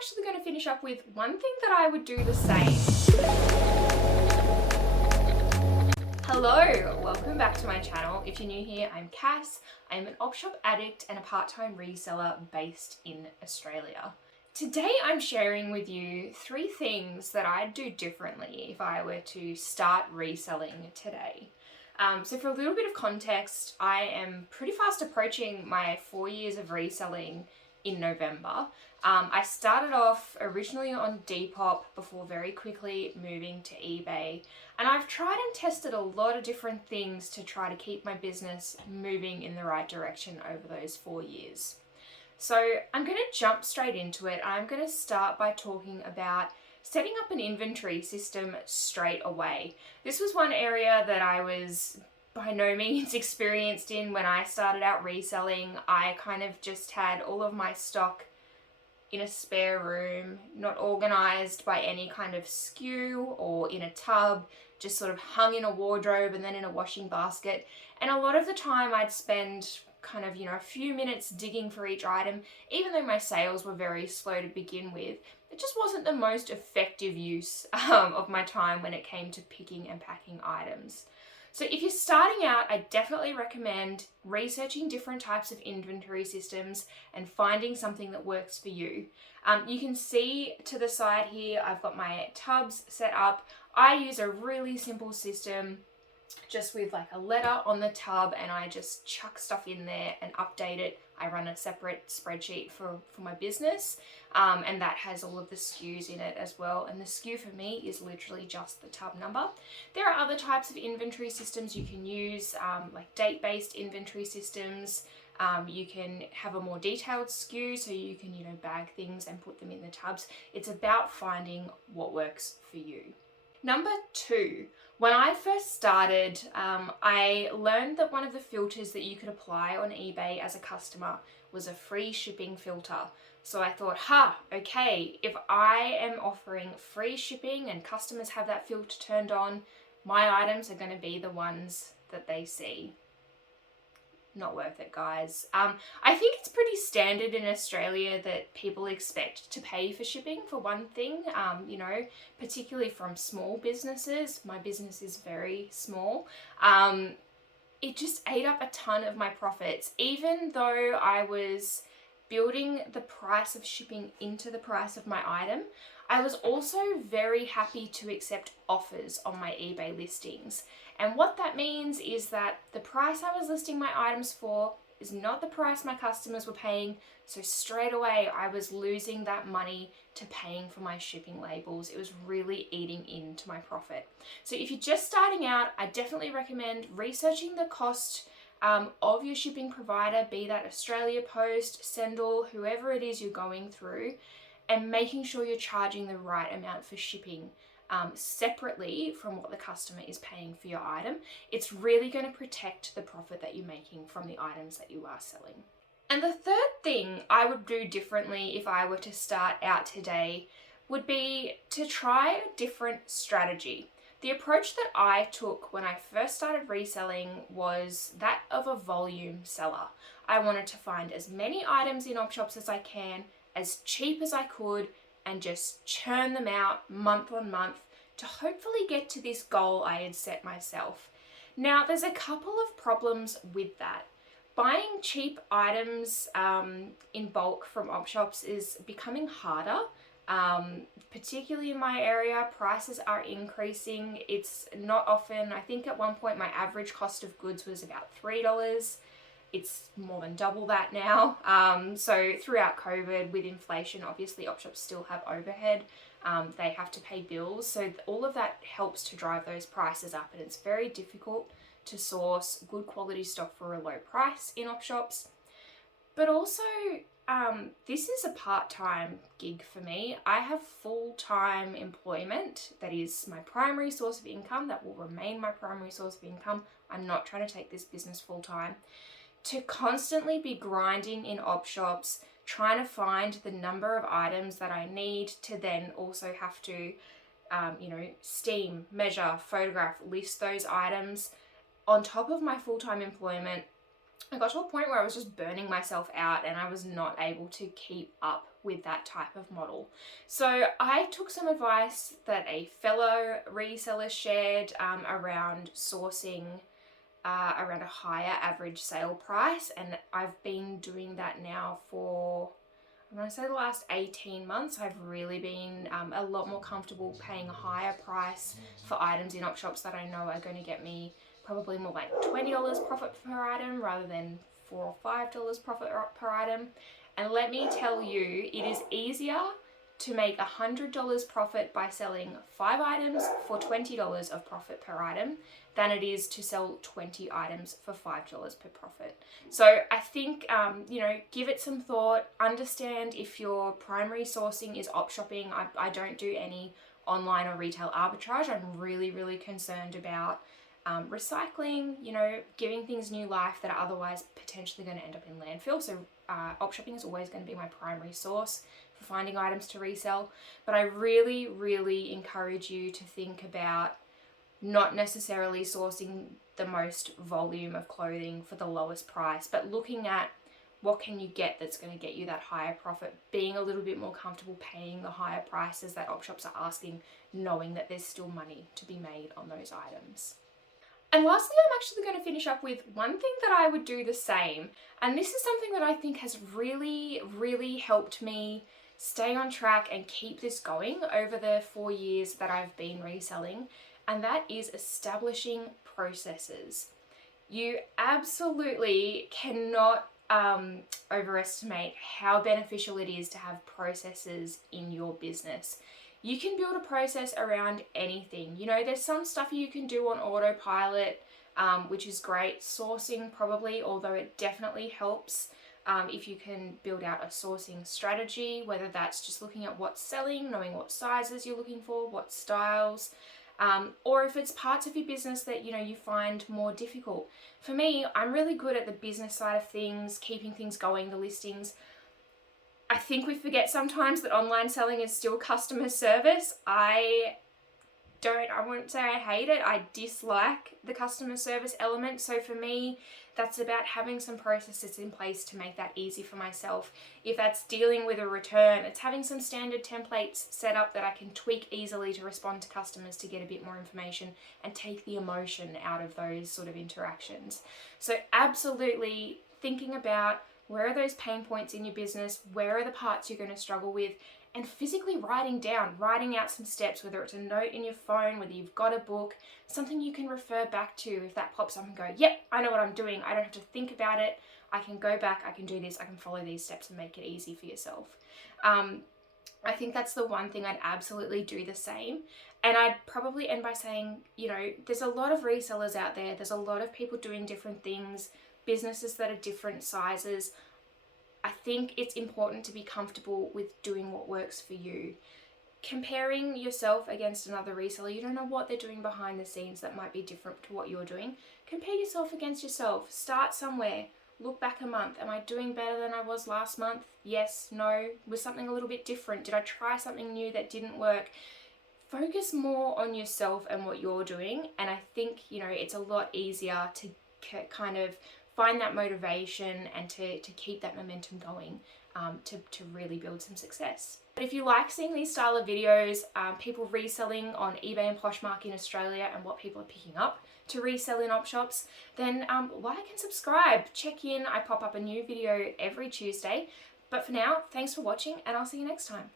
actually going to finish up with one thing that I would do the same. Hello, welcome back to my channel. If you're new here, I'm Cass. I'm an op shop addict and a part-time reseller based in Australia. Today I'm sharing with you 3 things that I'd do differently if I were to start reselling today. So for a little bit of context, I am pretty fast approaching my 4 years of reselling in November. I started off originally on Depop before very quickly moving to eBay, and I've tried and tested a lot of different things to try to keep my business moving in the right direction over those 4 years. So I'm going to jump straight into it. I'm going to start by talking about setting up an inventory system straight away. This was one area that I was by no means experienced in when I started out reselling. I kind of just had all of my stock in a spare room, not organized by any kind of SKU or in a tub, just sort of hung in a wardrobe and then in a washing basket. And a lot of the time I'd spend kind of, a few minutes digging for each item, even though my sales were very slow to begin with. It just wasn't the most effective use of my time when it came to picking and packing items. So if you're starting out, I definitely recommend researching different types of inventory systems and finding something that works for you. You can see to the side here, I've got my tubs set up. I use a really simple system just with like a letter on the tub, and I just chuck stuff in there and update it. I run a separate spreadsheet for my business, and that has all of the SKUs in it as well. And the SKU for me is literally just the tub number. There are other types of inventory systems you can use, like date-based inventory systems. You can have a more detailed SKU, so you can, bag things and put them in the tubs. It's about finding what works for you. Number 2, when I first started, I learned that one of the filters that you could apply on eBay as a customer was a free shipping filter. So I thought, okay, if I am offering free shipping and customers have that filter turned on, my items are going to be the ones that they see. Not worth it, guys. I think it's pretty standard in Australia that people expect to pay for shipping, for one thing, particularly from small businesses. My business is very small. It just ate up a ton of my profits, even though I was building the price of shipping into the price of my item. I was also very happy to accept offers on my eBay listings. And what that means is that the price I was listing my items for is not the price my customers were paying. So straight away, I was losing that money to paying for my shipping labels. It was really eating into my profit. So if you're just starting out, I definitely recommend researching the cost of your shipping provider, be that Australia Post, Sendle, whoever it is you're going through, and making sure you're charging the right amount for shipping separately from what the customer is paying for your item. It's really going to protect the profit that you're making from the items that you are selling. And the third thing I would do differently if I were to start out today would be to try a different strategy. The approach that I took when I first started reselling was that of a volume seller. I wanted to find as many items in op shops as I can, as cheap as I could, and just churn them out month on month to hopefully get to this goal I had set myself. Now, there's a couple of problems with that. Buying cheap items in bulk from op shops is becoming harder. Particularly in my area, prices are increasing. It's not often, I think at one point my average cost of goods was about $3. It's more than double that now. So throughout COVID, with inflation, obviously op shops still have overhead. They have to pay bills. So all of that helps to drive those prices up, and it's very difficult to source good quality stock for a low price in op shops. But also, this is a part-time gig for me. I have full-time employment. That is my primary source of income. That will remain my primary source of income. I'm not trying to take this business full-time. To constantly be grinding in op shops, trying to find the number of items that I need to then also have to, steam, measure, photograph, list those items on top of my full-time employment, I got to a point where I was just burning myself out and I was not able to keep up with that type of model. So I took some advice that a fellow reseller shared around sourcing around a higher average sale price, and I've been doing that now for, I'm going to say, the last 18 months. I've really been a lot more comfortable paying a higher price for items in op shops that I know are going to get me probably more like $20 profit per item rather than $4 or $5 profit per item. And let me tell you, it is easier to make $100 profit by selling 5 items for $20 of profit per item than it is to sell 20 items for $5 per profit. So I think, give it some thought. Understand if your primary sourcing is op shopping. I don't do any online or retail arbitrage. I'm really, really concerned about recycling, giving things new life that are otherwise potentially going to end up in landfill. So op shopping is always going to be my primary source for finding items to resell. But I really, really encourage you to think about not necessarily sourcing the most volume of clothing for the lowest price, but looking at what can you get that's going to get you that higher profit, being a little bit more comfortable paying the higher prices that op shops are asking, knowing that there's still money to be made on those items. And lastly, I'm actually going to finish up with one thing that I would do the same. And this is something that I think has really, really helped me stay on track and keep this going over the 4 years that I've been reselling. And that is establishing processes. You absolutely cannot overestimate how beneficial it is to have processes in your business. You can build a process around anything. There's some stuff you can do on autopilot, which is great. Sourcing probably, although it definitely helps if you can build out a sourcing strategy, whether that's just looking at what's selling, knowing what sizes you're looking for, what styles, or if it's parts of your business that you find more difficult. For me, I'm really good at the business side of things, keeping things going, the listings. I think we forget sometimes that online selling is still customer service. I won't say I hate it. I dislike the customer service element. So for me, that's about having some processes in place to make that easy for myself. If that's dealing with a return, it's having some standard templates set up that I can tweak easily to respond to customers to get a bit more information and take the emotion out of those sort of interactions. So absolutely thinking about where are those pain points in your business, where are the parts you're going to struggle with, and physically writing out some steps, whether it's a note in your phone, whether you've got a book, something you can refer back to if that pops up and go, yep, I know what I'm doing. I don't have to think about it. I can go back, I can do this, I can follow these steps and make it easy for yourself. I think that's the one thing I'd absolutely do the same. And I'd probably end by saying, there's a lot of resellers out there. There's a lot of people doing different things, businesses that are different sizes. I think it's important to be comfortable with doing what works for you. Comparing yourself against another reseller, you don't know what they're doing behind the scenes that might be different to what you're doing. Compare yourself against yourself. Start somewhere. Look back a month. Am I doing better than I was last month? Yes, no. Was something a little bit different? Did I try something new that didn't work? Focus more on yourself and what you're doing. And I think, it's a lot easier to kind of find that motivation and to keep that momentum going to really build some success. But if you like seeing these style of videos, people reselling on eBay and Poshmark in Australia and what people are picking up to resell in op shops, then like and subscribe. Check in. I pop up a new video every Tuesday. But for now, thanks for watching and I'll see you next time.